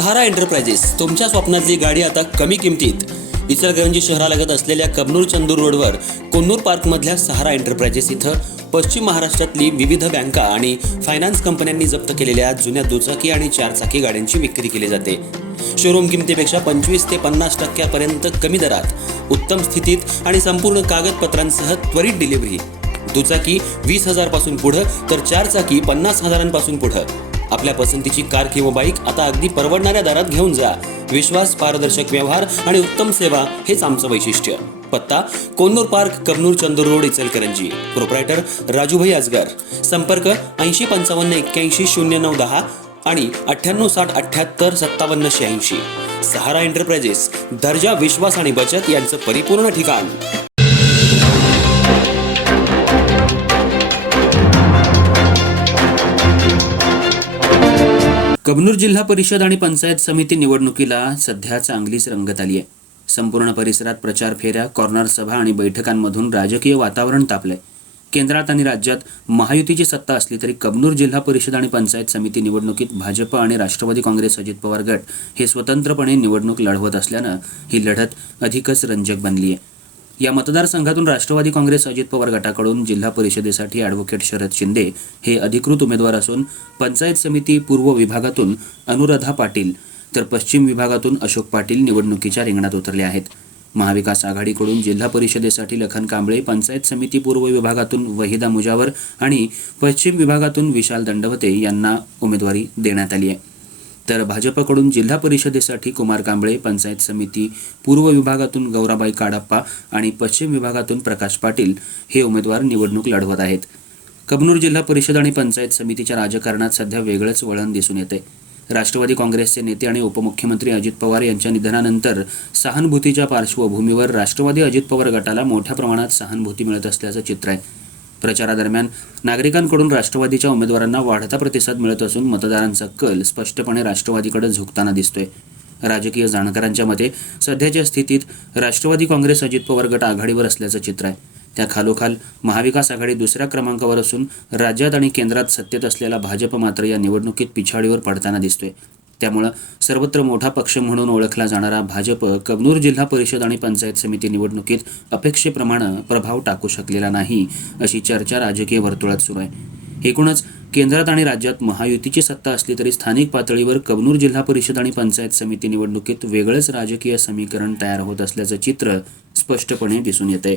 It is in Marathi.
सहारा एंटरप्राइजेस तुमच्या स्वप्नातली गाडी आता कमी किमतीत. इचलकरंजी शहरालगत असलेल्या कबनूर चंदूर रोडवर कोन्नूर पार्कमधल्या सहारा एंटरप्राइजेस इथं पश्चिम महाराष्ट्रातली विविध बँका आणि फायनान्स कंपन्यांनी जप्त केलेल्या जुन्या दुचाकी आणि चारचाकी गाड्यांची विक्री केली जाते. शोरूम किमतीपेक्षा 25 ते 50% कमी दरात, उत्तम स्थितीत आणि संपूर्ण कागदपत्रांसह त्वरित डिलिव्हरी. दुचाकी 20,000 पासून पुढे तर चारचाकी 50,000 पुढे. आपल्या पसंतीची कार किंवा बाईक आता अगदी परवडणाऱ्या दरात घेऊन जा. विश्वास, पारदर्शक व्यवहार आणि उत्तम सेवा हेच आमचं वैशिष्ट्य. पत्ता Konnur park, Kabnur Chandur road, Ichalkaranji. Proprietor Rajubhai Ajgar. संपर्क 8055810910 आणि 9860785786. सहारा एंटरप्राइजेस, दर्जा, विश्वास आणि बचत यांचं परिपूर्ण ठिकाण. कबनूर जिल्हा परिषद आणि पंचायत समिती निवडणुकीला सध्या चांगलीच रंगत आली आहे. संपूर्ण परिसरात प्रचार फेऱ्या, कॉर्नर सभा आणि बैठकांमधून राजकीय वातावरण तापलंय. केंद्रात आणि राज्यात महायुतीची सत्ता असली तरी कबनूर जिल्हा परिषद आणि पंचायत समिती निवडणुकीत भाजप आणि राष्ट्रवादी काँग्रेस अजित पवार गट हे स्वतंत्रपणे निवडणूक लढवत असल्यानं ही लढत अधिकच रंजक बनली आहे. या मतदारसंघातून राष्ट्रवादी काँग्रेस अजित पवार गटाकडून जिल्हा परिषदेसाठी ॲडव्होकेट शरद शिंदे हे अधिकृत उमेदवार असून पंचायत समिती पूर्व विभागातून अनुराधा पाटील तर पश्चिम विभागातून अशोक पाटील निवडणुकीच्या रिंगणात उतरले आहेत. महाविकास आघाडीकडून जिल्हा परिषदेसाठी लखन कांबळे, पंचायत समिती पूर्व विभागातून वहिदा मुजावर आणि पश्चिम विभागातून विशाल दंडवते यांना उमेदवारी देण्यात आली आहे. तर भाजपकडून जिल्हा परिषदेसाठी कुमार कांबळे, पंचायत समिती पूर्व विभागातून गौराबाई काडाप्पा आणि पश्चिम विभागातून प्रकाश पाटील हे उमेदवार निवडणूक लढवत आहेत. कबनूर जिल्हा परिषद आणि पंचायत समितीच्या राजकारणात सध्या वेगळंच वळण दिसून येते. राष्ट्रवादी काँग्रेसचे नेते आणि उपमुख्यमंत्री अजित पवार यांच्या निधनानंतर सहानुभूतीच्या पार्श्वभूमीवर राष्ट्रवादी अजित पवार गटाला मोठ्या प्रमाणात सहानुभूती मिळत असल्याचं चित्र आहे. प्रचारादरम्यान नागरिकांकडून राष्ट्रवादीच्या उमेदवारांना वाढता प्रतिसाद मिळत असून मतदारांचा कल स्पष्टपणे राष्ट्रवादीकडे झुकताना दिसतोय. राजकीय जाणकारांच्या मते सध्याच्या स्थितीत राष्ट्रवादी काँग्रेस अजित पवार गट आघाडीवर असल्याचं चित्र आहे. त्या खालोखाल महाविकास आघाडी दुसऱ्या क्रमांकावर असून राज्यात आणि केंद्रात सत्तेत असलेला भाजप मात्र या निवडणुकीत पिछाडीवर पडताना दिसतोय. त्यामुळं सर्वत्र मोठा पक्ष म्हणून ओळखला जाणारा भाजप कबनूर जिल्हा परिषद आणि पंचायत समिती निवडणुकीत अपेक्षेप्रमाणे प्रभाव टाकू शकलेला नाही, अशी चर्चा राजकीय वर्तुळात सुरू आहे. एकूणच केंद्रात आणि राज्यात महायुतीची सत्ता असली तरी स्थानिक पातळीवर कबनूर जिल्हा परिषद आणि पंचायत समिती निवडणुकीत वेगळंच राजकीय समीकरण तयार होत असल्याचं चित्र स्पष्टपणे दिसून येतंय.